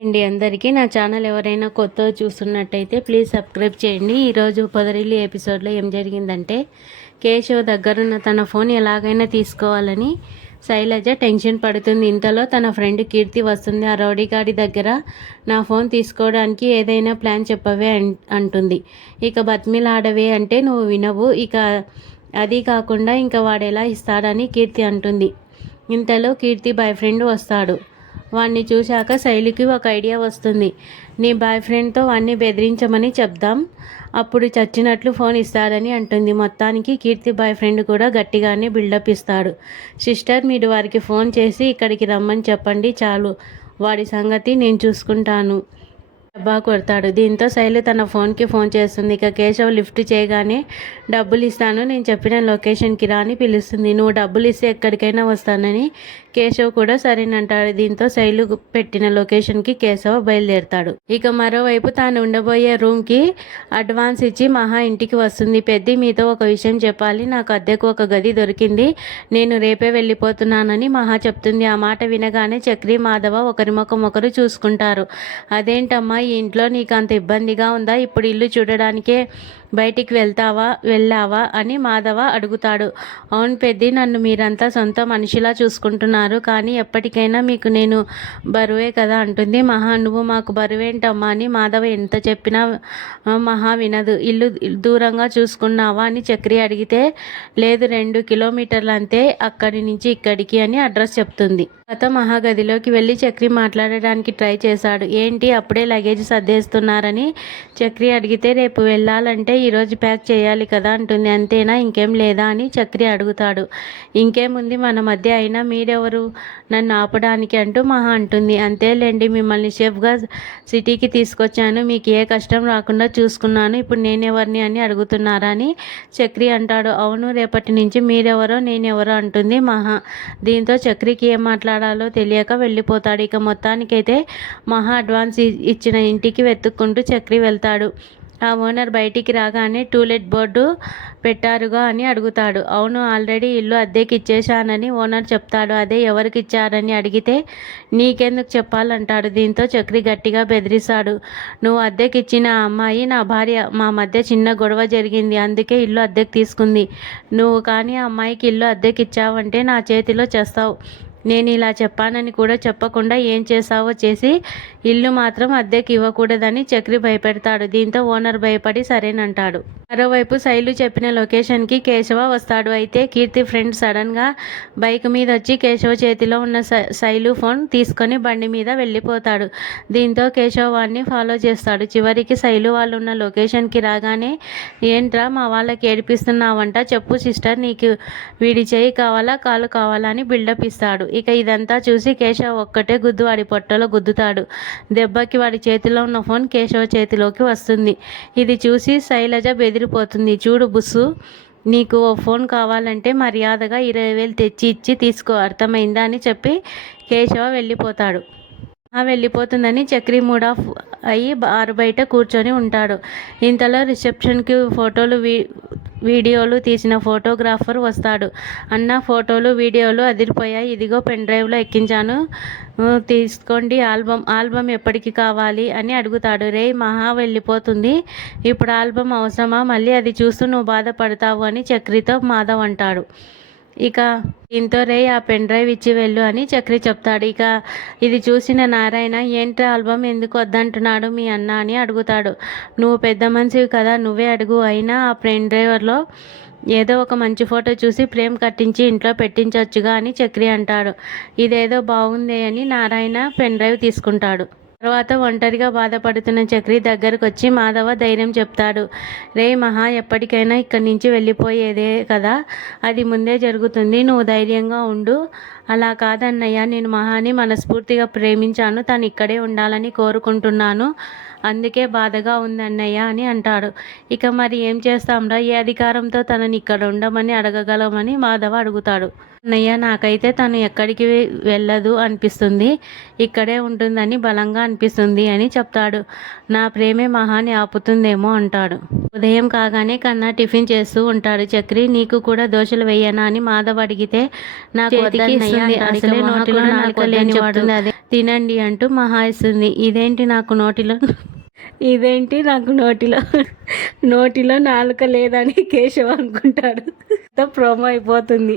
అండి అందరికీ నా ఛానల్ ఎవరైనా కొత్తగా చూస్తున్నట్టయితే ప్లీజ్ సబ్స్క్రైబ్ చేయండి. ఈరోజు పొదరిల్లు ఎపిసోడ్లో ఏం జరిగిందంటే, కేశవ్ దగ్గరున్న తన ఫోన్ ఎలాగైనా తీసుకోవాలని శైలజ టెన్షన్ పడుతుంది. ఇంతలో తన ఫ్రెండ్ కీర్తి వస్తుంది. ఆ రౌడీగాడి దగ్గర నా ఫోన్ తీసుకోవడానికి ఏదైనా ప్లాన్ చెప్పవే అంటుంది. ఇక బతిమిలాడవే అంటే నువ్వు వినవు, ఇక అది కాకుండా ఇంకా వాడెలా ఇస్తాడని కీర్తి అంటుంది. ఇంతలో కీర్తి బాయ్ ఫ్రెండ్ వస్తాడు. వాణ్ణి చూశాక శైలికి ఒక ఐడియా వస్తుంది. నీ బాయ్ ఫ్రెండ్తో వాణ్ణి బెదిరించమని చెప్దాం, అప్పుడు చచ్చినట్లు ఫోన్ ఇస్తాడని అంటుంది. మొత్తానికి కీర్తి బాయ్ ఫ్రెండ్ కూడా గట్టిగానే బిల్డప్ ఇస్తాడు. సిస్టర్, మీరు వారికి ఫోన్ చేసి ఇక్కడికి రమ్మని చెప్పండి చాలు, వాడి సంగతి నేను చూసుకుంటాను డబ్బా కొడతాడు. దీంతో శైలు తన ఫోన్కి ఫోన్ చేస్తుంది. ఇక కేశవ్ లిఫ్ట్ చేయగానే డబ్బులు ఇస్తాను, నేను చెప్పిన లొకేషన్కి రా అని పిలుస్తుంది. నువ్వు డబ్బులు ఇస్తే ఎక్కడికైనా వస్తానని కేశవ్ కూడా సరేనంటాడు. దీంతో శైలు పెట్టిన లొకేషన్కి కేశవ్ బయలుదేరుతాడు. ఇక మరోవైపు తాను ఉండబోయే రూమ్కి అడ్వాన్స్ ఇచ్చి మహా ఇంటికి వస్తుంది. పెద్ది, మీతో ఒక విషయం చెప్పాలి, నాకు అద్దెకు ఒక గది దొరికింది, నేను రేపే వెళ్ళిపోతున్నానని మహా చెప్తుంది. ఆ మాట వినగానే చక్రి, మాధవ ఒకరి ముఖం ఒకరు చూసుకుంటారు. అదేంటమ్మా, ఈ ఇంట్లో నీకు అంత ఇబ్బందిగా ఉందా? ఇప్పుడు ఇల్లు చూడడానికే బయటికి వెళ్ళావా అని మాధవ అడుగుతాడు. అవును పెద్ది, నన్ను మీరంతా సొంత మనిషిలా చూసుకుంటున్నారు, కానీ ఎప్పటికైనా మీకు నేను బరువే కదా అంటుంది. మహా, నువ్వు మాకు బరువేంటమ్మా అని మాధవ ఎంత చెప్పినా మహా వినదు. ఇల్లు దూరంగా చూసుకున్నావా అని చక్రి అడిగితే, లేదు 2 కిలోమీటర్లు అంతే, అక్కడి నుంచి ఇక్కడికి అని అడ్రస్ చెప్తుంది. తర్వాత మహా గదిలోకి వెళ్ళి చక్రి మాట్లాడడానికి ట్రై చేశాడు. ఏంటి అప్పుడే లగేజ్ సర్దేస్తున్నారని చక్రి అడిగితే, రేపు వెళ్ళాలంటే ఈరోజు ప్యాక్ చేయాలి కదా అంటుంది. అంతేనా, ఇంకేం లేదా అని చక్రి అడుగుతాడు. ఇంకేముంది మన మధ్య, అయినా మీరెవరు నన్ను ఆపడానికి అంటూ మహా అంటుంది. అంతేలేండి, మిమ్మల్ని సేఫ్గా సిటీకి తీసుకొచ్చాను, మీకు ఏ కష్టం రాకుండా చూసుకున్నాను, ఇప్పుడు నేనెవరిని అని అడుగుతున్నారా అని చక్రి అంటాడు. అవును, రేపటి నుంచి మీరెవరో నేనెవరో అంటుంది మహా. దీంతో చక్రికి ఏం మాట్లాడాలో తెలియక వెళ్ళిపోతాడు. ఇక మొత్తానికైతే మహా అడ్వాన్స్ ఇచ్చిన ఇంటికి వెతుక్కుంటూ చక్రి వెళ్తాడు. ఆ ఓనర్ బయటికి రాగానే టూలెట్ బోర్డు పెట్టారుగా అని అడుగుతాడు. అవును, ఆల్రెడీ ఇల్లు అద్దెకి ఇచ్చేశానని ఓనర్ చెప్తాడు. అదే ఎవరికి ఇచ్చారని అడిగితే, నీకెందుకు చెప్పాలంటాడు. దీంతో చక్రి గట్టిగా బెదిరిస్తాడు. నువ్వు అద్దెకి ఇచ్చిన ఆ అమ్మాయి నా భార్య, మా మధ్య చిన్న గొడవ జరిగింది, అందుకే ఇల్లు అద్దెకి తీసుకుంది. నువ్వు కానీ ఆ అమ్మాయికి ఇల్లు అద్దెకి ఇచ్చావంటే నా చేతిలో చేస్తావు. నేను ఇలా చెప్పానని కూడా చెప్పకుండా ఏం చేశావో చేసి ఇల్లు మాత్రం అద్దెకి ఇవ్వకూడదని చక్రి భయపెడతాడు. దీంతో ఓనర్ భయపడి సరేనంటాడు. మరోవైపు శైలు చెప్పిన లొకేషన్కి కేశవ వస్తాడు. అయితే కీర్తి ఫ్రెండ్ సడన్గా బైక్ మీద వచ్చి కేశవ చేతిలో ఉన్న శైలు ఫోన్ తీసుకొని బండి మీద వెళ్ళిపోతాడు. దీంతో కేశవ్ వాడిని ఫాలో చేస్తాడు. చివరికి శైలు వాళ్ళు ఉన్న లొకేషన్కి రాగానే, ఏంట్రా మా వాళ్ళకి ఏడిపిస్తున్నావంట, చెప్పు సిస్టర్, నీకు వీడి చేయి కావాలా కాలు కావాలా అని బిల్డప్ ఇస్తాడు. ఇక ఇదంతా చూసి కేశవ్ ఒక్కటే గుద్దు వాడి పొట్టలో గుద్దుతాడు. దెబ్బకి వాడి చేతిలో ఉన్న ఫోన్ కేశవ్ చేతిలోకి వస్తుంది. ఇది చూసి శైలజ బెదిరిపోతుంది. చూడు బుస్సు, నీకు ఓ ఫోన్ కావాలంటే మర్యాదగా 20,000 తెచ్చి ఇచ్చి తీసుకో, అర్థమైందా అని చెప్పి కేశవ వెళ్ళిపోతాడు. వెళ్ళిపోతుందని చక్రి మూడ్ ఆఫ్ అయ్యి బారు బయట కూర్చొని ఉంటాడు. ఇంతలో రిసెప్షన్కి వీడియోలు తీసిన ఫోటోగ్రాఫర్ వస్తాడు. అన్న, ఫోటోలు వీడియోలు అదిరిపోయాయి, ఇదిగో పెన్ డ్రైవ్లో ఎక్కించాను, తీసుకోండి, ఆల్బమ్ ఎప్పటికి కావాలి అని అడుగుతాడు. రే మహా వెళ్ళిపోతుంది, ఇప్పుడు ఆల్బమ్ అవసరమా, మళ్ళీ అది చూస్తూ నువ్వు బాధపడతావు అని చక్రితో మాధవ్ అంటాడు. ఇక దీంతో రే ఆ పెన్ డ్రైవ్ ఇచ్చి వెళ్ళు అని చక్రి చెప్తాడు. ఇక ఇది చూసిన నారాయణ, ఏంటి ఆల్బమ్ ఎందుకు వద్దంటున్నాడు మీ అన్న అని అడుగుతాడు. నువ్వు పెద్ద మనిషివి కదా, నువ్వే అడుగు, అయినా ఆ పెన్ డ్రైవర్లో ఏదో ఒక మంచి ఫోటో చూసి ఫ్రేమ్ కట్టించి ఇంట్లో పెట్టించవచ్చుగా అని చక్రి అంటాడు. ఇదేదో బాగుంది అని నారాయణ పెన్ డ్రైవ్ తీసుకుంటాడు. తర్వాత ఒంటరిగా బాధపడుతున్న చక్రి దగ్గరకు వచ్చి మాధవ ధైర్యం చెప్తాడు. రే మహా, ఎప్పటికైనా ఇక్కడి నుంచి వెళ్ళిపోయేదే కదా, అది ముందే జరుగుతుంది, నువ్వు ధైర్యంగా ఉండు. అలా కాదన్నయ్య, నేను మహాని మనస్ఫూర్తిగా ప్రేమించాను, తను ఇక్కడే ఉండాలని కోరుకుంటున్నాను, అందుకే బాధగా ఉంది అన్నయ్య అని అంటాడు. ఇక మరి ఏం చేస్తాంరా, ఏ అధికారంతో తనని ఇక్కడ ఉండమని అడగగలమని మాధవ అడుగుతాడు. అన్నయ్య, నాకైతే తను ఎక్కడికి వెళ్ళదు అనిపిస్తుంది, ఇక్కడే ఉంటుందని బలంగా అనిపిస్తుంది అని చెప్తాడు. నా ప్రేమే మహాని ఆపుతుందేమో అంటాడు. ఉదయం కాగానే కన్నా టిఫిన్ చేస్తూ ఉంటాడు. చక్రి, నీకు కూడా దోశలు వేయనా అని మాధవ్ అడిగితే, నాకు అసలే నోటిలో నాలుక లేనివాడు, తినండి అంటూ మహా ఇస్తుంది. ఇదేంటి నాకు నోటిలో నాలుక లేదని కేశవ్ అనుకుంటాడు. ప్రోమో అయిపోతుంది.